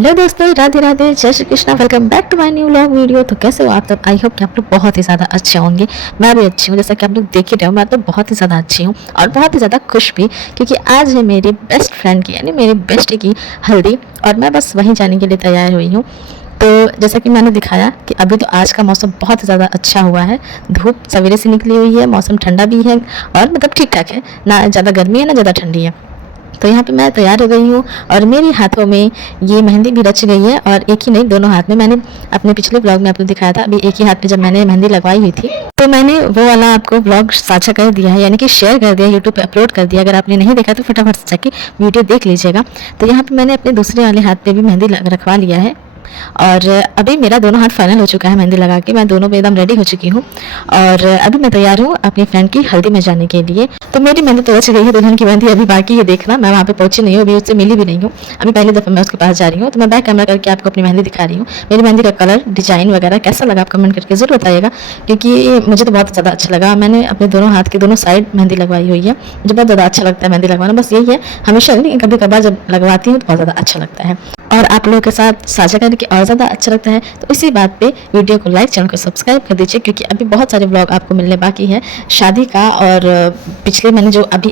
Hello दोस्तों, राधे राधे, जय Shri Krishna. Welcome back to my new vlog video. तो कैसे हो आप सब? आई होप कि आप लोग बहुत ही ज़्यादा अच्छे होंगे। मैं भी अच्छी हूँ, जैसा कि आप लोग देख ही रहे हो। मैं तो बहुत ही ज़्यादा अच्छी हूँ और बहुत ही ज़्यादा खुश भी, क्योंकि आज है मेरी बेस्ट फ्रेंड की यानी मेरी बेस्टी की हल्दी और मैं बस वहीं जाने के लिए तैयार हुई हूँ। तो जैसा कि मैंने दिखाया कि अभी तो आज का मौसम बहुत ज़्यादा अच्छा हुआ है। धूप सवेरे से निकली हुई है, मौसम ठंडा भी है और मतलब ठीक ठाक है, ना ज़्यादा गर्मी है ना ज़्यादा ठंडी है। तो यहाँ पे मैं तैयार हो गई हूँ और मेरे हाथों में ये मेहंदी भी रच गई है और एक ही नहीं, दोनों हाथ में। मैंने अपने पिछले ब्लॉग में आपको दिखाया था, अभी एक ही हाथ में जब मैंने मेहंदी लगवाई हुई थी, तो मैंने वो वाला आपको ब्लॉग साझा कर दिया है, यानी कि शेयर कर दिया, यूट्यूब पे अपलोड कर दिया। अगर आपने नहीं देखा तो फटाफट से जाके वीडियो देख लीजिएगा। तो यहाँ पे मैंने अपने दूसरे वाले हाथ पे भी मेहंदी रखवा लिया है और अभी मेरा दोनों हाथ फाइनल हो चुका है मेहंदी लगा के। मैं दोनों पे एकदम रेडी हो चुकी हूँ और अभी मैं तैयार हूँ अपनी फ्रेंड की हल्दी में जाने के लिए। तो मेरी मेहंदी तो रच गई है, दुल्हन की मेहंदी अभी बाकी है देखना। मैं वहाँ पे पहुंची नहीं हूँ, अभी उससे मिली भी नहीं हूँ। अभी पहली दफ़ा मैं उसके पास जा रही हूँ, तो मैं बैक कैमरा करके आपको अपनी मेहंदी दिखा रही हूँ। मेरी मेहंदी का कलर, डिजाइन वगैरह कैसा लगा आप कमेंट करके जरूर बताइएगा, क्योंकि मुझे तो बहुत ज़्यादा अच्छा लगा। मैंने अपने दोनों हाथ के दोनों साइड मेहंदी लगवाई हुई है। मुझे बहुत ज़्यादा अच्छा लगता है मेहंदी लगवाना, बस यही है, हमेशा नहीं, कभी कभार जब लगवाती हूँ तो बहुत ज़्यादा अच्छा लगता है और आप लोगों के साथ साझा करके और ज़्यादा अच्छा लगता है। तो इसी बात पे वीडियो को लाइक, चैनल को सब्सक्राइब कर दीजिए, क्योंकि अभी बहुत सारे ब्लॉग आपको मिलने बाकी है शादी का और पिछले मैंने जो अभी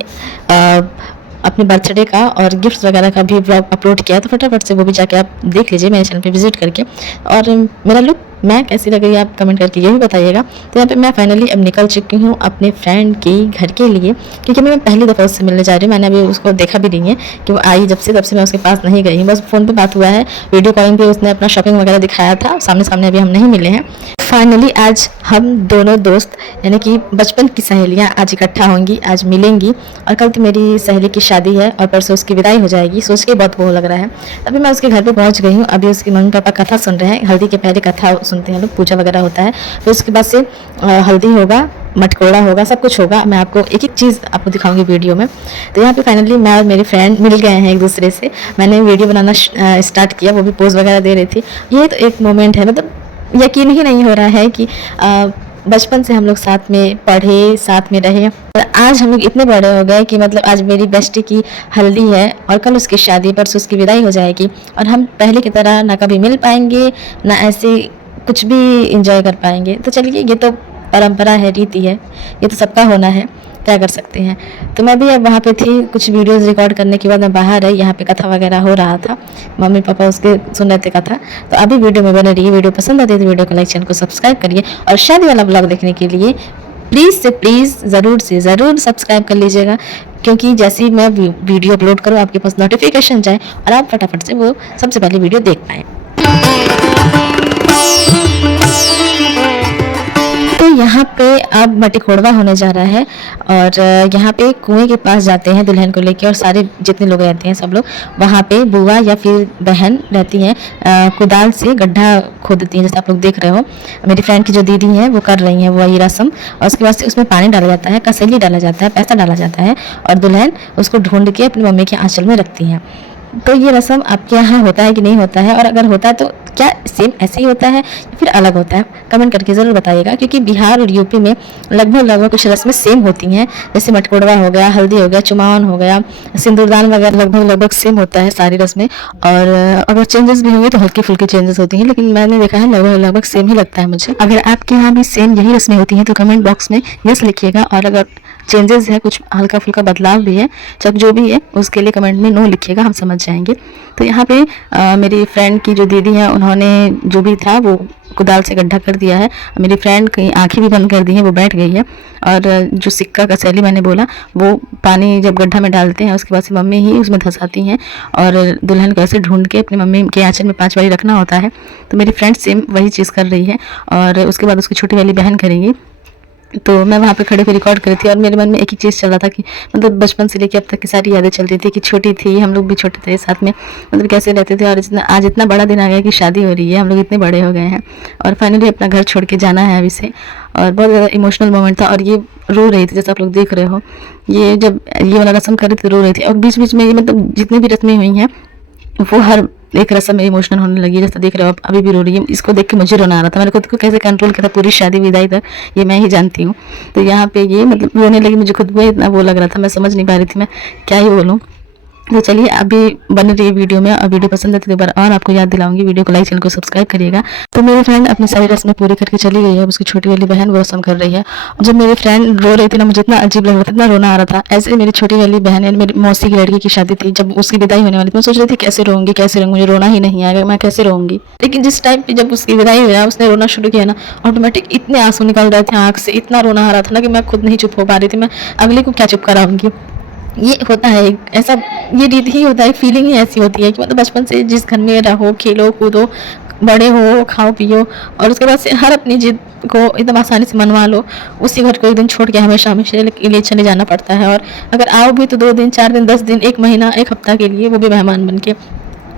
अपने बर्थडे का और गिफ्ट्स वगैरह का भी ब्लॉग अपलोड किया, तो फटाफट से वो भी जाके आप देख लीजिए मेरे चैनल पे विजिट करके। और मेरा लुक मैं कैसी लग रही है आप कमेंट करके ये भी बताइएगा। तो यहाँ पे मैं फाइनली अब निकल चुकी हूँ अपने फ्रेंड के घर के लिए, क्योंकि मैं पहली दफ़ा उससे मिलने जा रही हूँ। मैंने अभी उसको देखा भी नहीं है कि वो आई, जब से तब से मैं उसके पास नहीं गई हूँ। बस फ़ोन पे बात हुआ है, वीडियो कॉलिंग पे उसने अपना शॉपिंग वगैरह दिखाया था, सामने सामने अभी हम नहीं मिले हैं। फाइनली आज हम दोनों दोस्त यानी कि बचपन की सहेलियां आज इकट्ठा होंगी, आज मिलेंगी। और कल तो मेरी सहेली की शादी है और परसों उसकी विदाई हो जाएगी, सोच के बहुत वो लग रहा है। अभी मैं उसके घर पे पहुंच गई हूँ। अभी उसके मम्मी पापा कथा सुन रहे हैं, हल्दी के पहले कथा सुनते हैं लोग, पूजा वगैरह होता है, फिर उसके बाद से हल्दी होगा, मटकोड़ा होगा, सब कुछ होगा। मैं आपको एक एक चीज़ आपको दिखाऊंगी वीडियो में। तो यहाँ पे फाइनली मैं और मेरी फ्रेंड मिल गए हैं एक दूसरे से। मैंने वीडियो बनाना स्टार्ट किया, वो भी पोज वगैरह दे रही थी। ये तो एक मोमेंट है, मतलब यकीन ही नहीं हो रहा है कि बचपन से हम लोग साथ में पढ़े, साथ में रहे और आज हम लोग इतने बड़े हो गए कि मतलब आज मेरी बेस्टी की हल्दी है और कल उसकी शादी, परसों उसकी विदाई हो जाएगी और हम पहले की तरह ना कभी मिल पाएंगे, ना ऐसे कुछ भी इंजॉय कर पाएंगे। तो चलिए, ये तो परंपरा है, रीति है, ये तो सबका होना है, क्या कर सकते हैं। तो मैं भी अब वहाँ पे थी, कुछ वीडियोस रिकॉर्ड करने के बाद मैं बाहर आई, यहाँ पे कथा वगैरह हो रहा था, मम्मी पापा उसके सुन रहे थे कथा। तो अभी वीडियो में बने रहिए, वीडियो पसंद आती है तो वीडियो को लाइक, चैनल को सब्सक्राइब करिए और शादी वाला ब्लॉग देखने के लिए प्लीज़ से प्लीज़ ज़रूर से ज़रूर सब्सक्राइब कर लीजिएगा, क्योंकि जैसे ही मैं वीडियो अपलोड करूँ आपके पास नोटिफिकेशन जाए और आप फटाफट से वो सबसे पहले वीडियो देख पाएँ। तो यहाँ पे अब मटिकोड़वा होने जा रहा है और यहाँ पे कुएं के पास जाते हैं दुल्हन को लेके और सारे जितने लोग रहते हैं सब लोग वहाँ पे बुआ या फिर बहन रहती हैं, कुदाल से गड्ढा खोदती हैं, जैसे आप लोग देख रहे हो। मेरी फ्रेंड की जो दीदी हैं वो कर रही हैं वो ये रस्म, और उसके बाद से उसमें पानी डाला जाता है, कसेली डाला जाता है, पैसा डाला जाता है और दुल्हन उसको ढूंढ के अपनी मम्मी के आंचल में रखती हैं। तो ये रस्म आपके यहाँ होता है कि नहीं होता है, और अगर होता है तो क्या सेम ऐसे ही होता है या फिर अलग होता है, कमेंट करके ज़रूर बताइएगा। क्योंकि बिहार और यूपी में लगभग कुछ रस्में सेम होती हैं, जैसे मटकोड़वा हो गया, हल्दी हो गया, चुमावन हो गया, सिंदूरदान वगैरह लगभग सेम होता है सारी रस्में। और अगर चेंजेस भी होंगे तो हल्की फुल्की चेंजेस होती हैं, लेकिन मैंने देखा है लगभग सेम ही लगता है मुझे। अगर आपके यहाँ भी सेम यही रस्में होती हैं तो कमेंट बॉक्स में यस लिखिएगा, और अगर चेंजेस है, कुछ हल्का फुल्का बदलाव भी है, चाहे जो भी है उसके लिए कमेंट में नो लिखिएगा, हम समझ जाएंगे। तो यहाँ पे मेरी फ्रेंड की जो दीदी है उन्होंने जो भी था वो कुदाल से गड्ढा कर दिया है। मेरी फ्रेंड की आंखें भी बंद कर दी हैं, वो बैठ गई है। और जो सिक्का कसेली मैंने बोला, वो पानी जब गड्ढा में डालते हैं उसके बाद से मम्मी ही उसमें धंसाती हैं और दुल्हन को ऐसे ढूंढ के अपनी मम्मी के आंचल में 5 बारी रखना होता है। तो मेरी फ्रेंड सेम वही चीज़ कर रही है और उसके बाद उसकी छोटी वाली बहन करेंगी। तो मैं वहाँ पे खड़े हुए रिकॉर्ड कर रही थी और मेरे मन में एक ही चीज़ चल रहा था कि मतलब बचपन से लेकर अब तक की सारी यादें चल रही थी कि छोटी थी, हम लोग भी छोटे थे साथ में, मतलब कैसे रहते थे। और आज इतना बड़ा दिन आ गया कि शादी हो रही है, हम लोग इतने बड़े हो गए हैं और फाइनली अपना घर छोड़ के जाना है अभी से। और बहुत ज़्यादा इमोशनल मोमेंट था और ये रो रही थी, जैसे आप लोग देख रहे हो, ये जब ये वाला रस्म कर रही थी रो रही थी। और बीच बीच में ये मतलब जितनी भी रस्में हुई हैं वो हर एक रस्म में इमोशनल होने लगी, जैसे देख रहे हो आप अभी भी रो रही है। इसको देख के मुझे रोना आ रहा था, मैंने खुद को कैसे कंट्रोल किया था पूरी शादी विदाई तक ये मैं ही जानती हूँ। तो यहाँ पे ये मतलब रोने लगी, मुझे खुद को इतना वो लग रहा था, मैं समझ नहीं पा रही थी मैं क्या ही बोलूँ। तो चलिए अभी बन रही है वीडियो में, और वीडियो पसंद आती है तो बार और आपको याद दिलाऊंगी, वीडियो को लाइक, चैनल को सब्सक्राइब करिएगा। तो मेरी फ्रेंड अपनी सारी रस्में पूरी करके चली गई है, उसकी छोटी वाली बहन वो रस्म कर रही है। जब मेरी फ्रेंड रो रही थी ना, मुझे इतना अजीब लग रहा था, इतना रोना आ रहा था। ऐसे ही मेरी छोटी वाली बहन है, मेरी मौसी की लड़की की शादी थी, जब उसकी विदाई होने वाली थी, मैं सोच रही थी कैसे रोऊंगी, मुझे रोना ही नहीं आएगा, मैं कैसे रोऊंगी। लेकिन जिस टाइम पे जब उसकी विदाई हुई ना, उसने रोना शुरू किया ना, ऑटोमेटिक इतने आंसू निकल रहे थे आंख से, इतना रोना आ रहा था ना कि मैं खुद नहीं चुप हो पा रही थी। मैं अगले को क्या चुप कराऊंगी। ये होता है ऐसा, ये रीति ही होता है, फीलिंग ही ऐसी होती है कि मतलब बचपन से जिस घर में रहो, खेलो कूदो, बड़े हो, खाओ पियो, और उसके बाद से हर अपनी जिद को एकदम आसानी से मनवा लो, उसी घर को एक दिन छोड़ के हमेशा हमेशा के लिए चले जाना पड़ता है। और अगर आओ भी तो 2 दिन, 4 दिन, 10 दिन, 1 महीना, 1 हफ्ता के लिए, वो भी मेहमान बन के।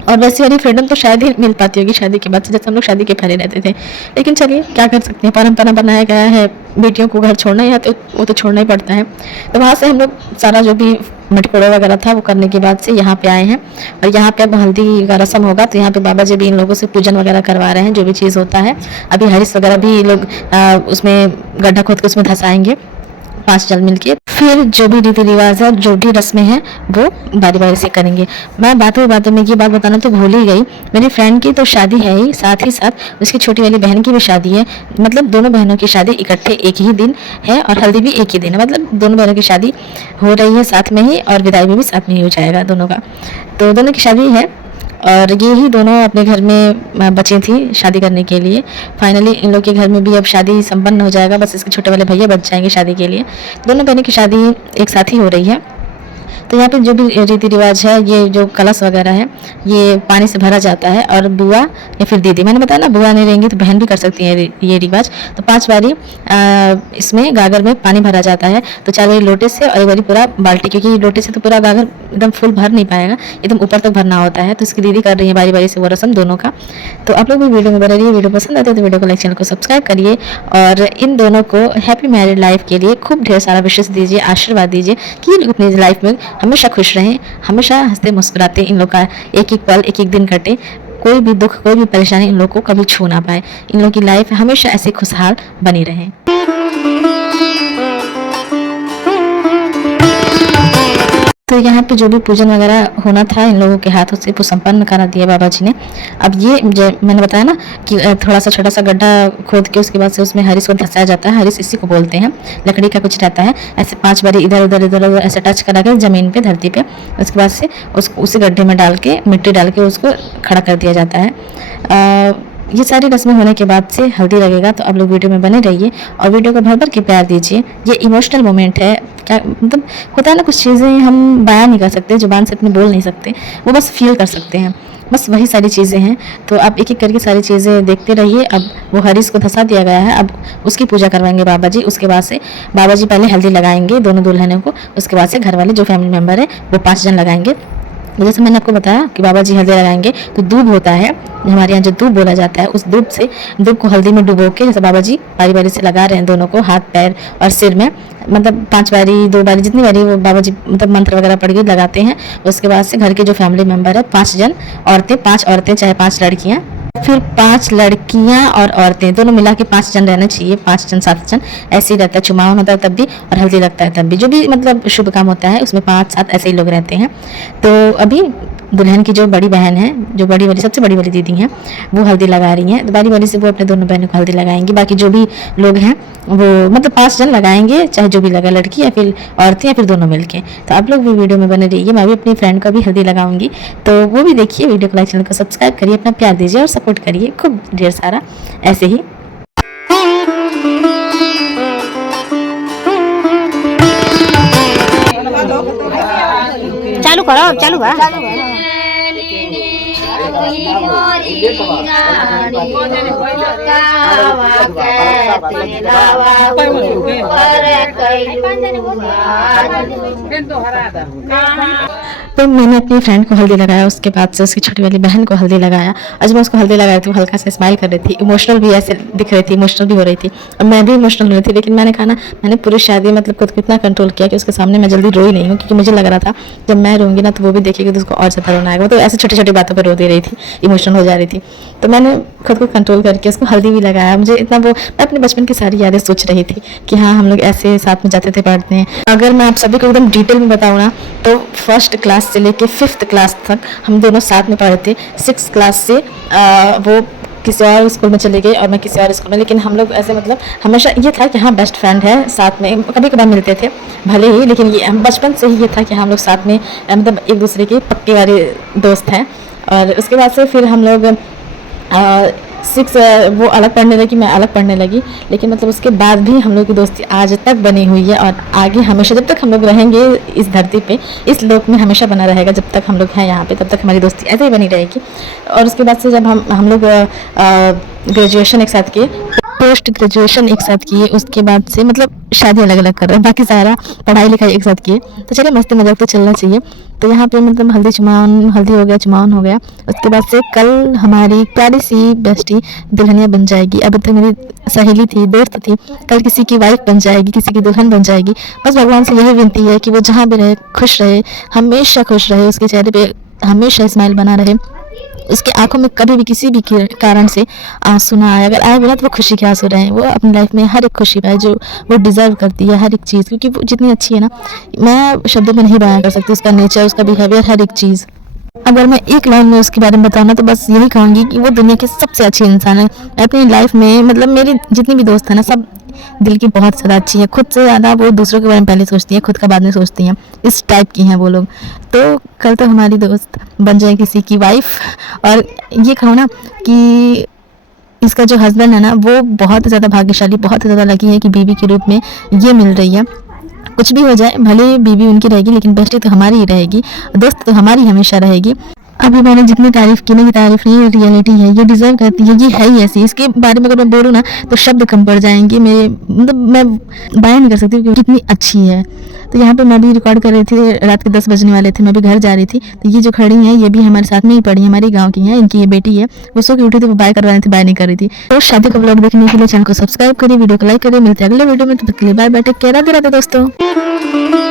और वैसी वाली फ्रीडम तो शायद ही मिल पाती होगी शादी के बाद से, जैसे हम लोग शादी के पहले रहते थे। लेकिन चलिए क्या कर सकते हैं, परंपरा बनाया गया है बेटियों को घर छोड़ना है, तो वो तो छोड़ना ही पड़ता है। तो वहाँ से हम लोग सारा जो भी मटकोड़ा वगैरह था वो करने के बाद से यहाँ पे आए हैं, और यहाँ पे अब हल्दी का रस्म होगा। तो यहाँ पे बाबा जी भी इन लोगों से पूजन वगैरह करवा रहे हैं, जो भी चीज़ होता है। अभी हरीश वगैरह भी लोग उसमें गड्ढा खोद के उसमें धंसाएंगे 5 जन मिलके। फिर जो भी रीति रिवाज है, जो भी रस्में हैं, वो बारी बारी से करेंगे। मैं बातों में ये बात बताना तो भूल ही गई, मेरी फ्रेंड की तो शादी है ही, साथ ही साथ उसकी छोटी वाली बहन की भी शादी है। मतलब दोनों बहनों की शादी इकट्ठे एक ही दिन है, और हल्दी भी एक ही दिन है। मतलब दोनों बहनों की शादी हो रही है साथ में ही, और विदाई भी साथ में ही हो जाएगा दोनों का। तो दोनों की शादी है, और ये ही दोनों अपने घर में बची थी शादी करने के लिए। फाइनली इन लोग के घर में भी अब शादी संपन्न हो जाएगा, बस इसके छोटे वाले भैया बच जाएंगे शादी के लिए। दोनों बहनों की शादी एक साथ ही हो रही है। तो यहाँ पे जो भी रीति रिवाज है, ये जो कलश वगैरह है, ये पानी से भरा जाता है, और बुआ या फिर दीदी, मैंने बताया ना बुआ नहीं रहेंगी तो बहन भी कर सकती है ये रिवाज। तो 5 बारी इसमें गागर में पानी भरा जाता है। तो 4 बारी लोटे से और 1 बारी पूरा बाल्टी, क्योंकि लोटे से तो पूरा गागर एकदम फुल भर नहीं पाएगा, एकदम ऊपर तक भरना होता है। तो इसकी दीदी कर रही है बारी बारी से वो रस्म दोनों का। तो आप लोग भी वीडियो में बने रहिए, वीडियो पसंद आते हैं तो वीडियो को लाइक, चैनल को सब्सक्राइब करिए, और इन दोनों को हैप्पी मैरिड लाइफ के लिए खूब ढेर सारा विशेष दीजिए, आशीर्वाद दीजिए कि ये लोग अपनी लाइफ में हमेशा खुश रहें, हमेशा हंसते मुस्कुराते इन लोग का एक एक पल, एक एक दिन कटे, कोई भी दुख, कोई भी परेशानी इन लोग को कभी छू ना पाए, इन लोग की लाइफ हमेशा ऐसे खुशहाल बनी रहे। तो यहाँ पे जो भी पूजन वगैरह होना था इन लोगों के हाथों से वो संपन्न करा दिया बाबा जी ने। अब ये मैंने बताया ना कि थोड़ा सा छोटा सा गड्ढा खोद के उसके बाद से उसमें हरीश को धंसाया जाता है। हरीश इसी को बोलते हैं, लकड़ी का कुछ रहता है, ऐसे 5 बारी इधर उधर ऐसे टच करा के जमीन पे, धरती पे, उसके बाद से उसको उसी गड्ढे में डाल के, मिट्टी डाल के उसको खड़ा कर दिया जाता है। ये सारी रस्में होने के बाद से हल्दी लगेगा। तो आप लोग वीडियो में बने रहिए और वीडियो को भर भर के प्यार दीजिए। ये इमोशनल मोमेंट है, क्या मतलब होता है ना, कुछ चीज़ें हम बयां नहीं कर सकते, जुबान से अपने बोल नहीं सकते, वो बस फील कर सकते हैं, बस वही सारी चीज़ें हैं। तो आप एक एक करके सारी चीज़ें देखते रहिए। अब वो हरीश को धंसा दिया गया है, अब उसकी पूजा करवाएंगे बाबा जी। उसके बाद से बाबा जी पहले हल्दी लगाएंगे दोनों दुल्हनों को, उसके बाद से घर वाले जो फैमिली मेम्बर है वो 5 जन लगाएंगे। जैसे मैंने आपको बताया कि बाबा जी हल्दी लगाएंगे, तो दूब होता है हमारे यहाँ, जो दूब बोला जाता है, उस दूब को हल्दी में डुबो के, जैसे बाबा जी बारी बारी से लगा रहे हैं दोनों को, हाथ पैर और सिर में, मतलब 5 बारी 2 बारी जितनी बारी वो बाबा जी मतलब मंत्र वगैरह पढ़ के लगाते हैं। उसके बाद से घर के जो फैमिली मेम्बर है 5 जन, औरतें 5 औरतें चाहे 5 लड़कियाँ, फिर 5 लड़कियां और औरतें दोनों मिला के 5 जन रहना चाहिए, 5 जन 7 जन ऐसे ही रहता है। चुमावन होता है तब भी, और हल्दी लगता है तब भी, जो भी मतलब शुभ काम होता है उसमें 5-7 ऐसे ही लोग रहते हैं। तो अभी दुल्हन की जो बड़ी बहन है, जो बड़ी वाली सबसे बड़ी वाली दीदी हैं, वो हल्दी लगा रही हैं। तो बारी बारी से वो अपने दोनों बहनों को हल्दी लगाएंगी। बाकी जो भी लोग हैं वो मतलब 5 जन लगाएंगे, चाहे जो भी लगा, लड़की या फिर औरतें या फिर दोनों मिलके। तो आप लोग भी वीडियो में बने रहिए, मैं भी अपनी फ्रेंड को भी हल्दी लगाऊंगी, तो वो भी देखिए। वीडियो को लाइक, चैनल को सब्सक्राइब करिए, अपना प्यार दीजिए और सपोर्ट करिए खूब ढेर सारा ऐसे ही। चालू करो, चालू बा तो मैंने अपनी फ्रेंड को हल्दी लगाया, उसके बाद से उसकी छोटी वाली बहन को हल्दी लगाया। आज मैं उसको हल्दी लगाई थी, हल्का सा स्माइल कर रही थी, इमोशनल भी ऐसे दिख रही थी, इमोशनल भी हो रही थी, और मैं भी इमोशनल हो रही थी। लेकिन मैंने कहा ना, मैंने पूरी शादी मतलब खुद को इतना कंट्रोल किया कि उसके सामने मैं जल्दी रोई नहीं हूँ, क्योंकि मुझे लग रहा था जब मैं रोऊंगी ना तो वो भी देखेगी तो उसको और ज़्यादा रोना आएगा। तो ऐसे छोटी छोटी बातों पर रो दे रही थी, इमोशनल हो जा रही थी। तो मैंने खुद को कंट्रोल करके उसको हल्दी भी लगाया। मुझे इतना वो, मैं अपने बचपन की सारी यादें सोच रही थी कि हाँ हम लोग ऐसे साथ साथ में जाते थे पढ़ते हैं। अगर मैं आप सभी को एकदम डिटेल में बताऊँ ना तो फर्स्ट क्लास से लेके 5th क्लास तक हम दोनों साथ में पढ़े थे। 6th क्लास से वो किसी और स्कूल में चले गए और मैं किसी और स्कूल में, लेकिन हम लोग ऐसे मतलब हमेशा ये था कि हाँ बेस्ट फ्रेंड है, साथ में कभी कभार मिलते थे भले ही, लेकिन ये हम बचपन से ही ये था कि हम लोग साथ में मतलब एक दूसरे के पक्के वाले दोस्त हैं। और उसके बाद से फिर हम लोग 6 वो अलग पढ़ने लगी, मैं अलग पढ़ने लगी, लेकिन मतलब उसके बाद भी हम लोग की दोस्ती आज तक बनी हुई है और आगे हमेशा जब तक हम लोग रहेंगे इस धरती पे, इस लोक में हमेशा बना रहेगा। जब तक हम लोग हैं यहाँ पे तब तक हमारी दोस्ती ऐसे ही बनी रहेगी। और उसके बाद से जब हम लोग ग्रेजुएशन एक साथ किए, पोस्ट ग्रेजुएशन एक साथ किए, उसके बाद से मतलब शादी अलग अलग कर रहे हैं, बाकी सारा पढ़ाई लिखाई एक साथ किए। तो चलिए मस्ती मजाक तो चलना चाहिए। तो यहाँ पे मतलब हल्दी हो गया, चुमावन हो गया। उसके बाद से कल हमारी प्यारी सी बेस्टी दुल्हनिया बन जाएगी। अब तो मेरी सहेली थी, दोस्त थी, कल किसी की वाइफ बन जाएगी, किसी की दुल्हन बन जाएगी। बस भगवान से यही विनती है कि वो जहाँ भी रहे खुश रहे, हमेशा खुश रहे, उसके चेहरे पे हमेशा स्माइल बना रहे, उसकी आंखों में कभी भी किसी भी कारण से आंसू ना आए। अगर आए भी ना तो वो खुशी के आंसू रहे, वो अपनी लाइफ में हर एक खुशी पाए जो वो डिज़र्व करती है, हर एक चीज़, क्योंकि वो जितनी अच्छी है ना, मैं शब्दों में नहीं बयान कर सकती उसका नेचर, उसका बिहेवियर, हर एक चीज़। अगर मैं एक लाइन में उसके बारे में बताना तो बस यही कहूँगी कि वो दुनिया की सबसे अच्छी इंसान है। अपनी लाइफ में मतलब मेरी जितनी भी दोस्त है ना, सब दिल की बहुत ज़्यादा अच्छी है। खुद से ज़्यादा वो दूसरों के बारे में पहले सोचती है, खुद का बाद में सोचती हैं, इस टाइप की हैं वो लोग। तो कल तो हमारी दोस्त बन जाए किसी की वाइफ। और ये कहूँ ना कि इसका जो हस्बैंड है ना वो बहुत ज़्यादा भाग्यशाली, बहुत ज़्यादा लकी है कि बीवी के रूप में ये मिल रही है। कुछ भी हो जाए, भले बीवी उनकी रहेगी लेकिन बेस्टी तो हमारी ही रहेगी, दोस्त तो हमारी हमेशा रहेगी। अभी मैंने जितनी तारीफ की ना, ये तारीफ नहीं, रियलिटी है, ये डिजर्व करती है, ये है ही ऐसी। इसके बारे में अगर मैं बोलूँ ना तो शब्द कम पड़ जाएंगे मेरे, मतलब मैं बयान नहीं कर सकती कि कितनी अच्छी है। तो यहाँ पे मैं भी रिकॉर्ड कर रही थी, रात के 10 बजने वाले थे, मैं भी घर जा रही थी। तो ये जो खड़ी हैं ये भी हमारे साथ में ही पड़ी, हमारी गाँव की हैं, इनकी ये बेटी है। वो सो के उठी थी, वो बाय करवा रही थी, बाय नहीं कर रही थी। तो शादी का ब्लॉग देखने के लिए चैनल को सब्सक्राइब करिए, वीडियो को लाइक करिए। मिलते हैं अगले वीडियो में, तब तक के लिए bye bye, take care, Radhe Radhe दोस्तों।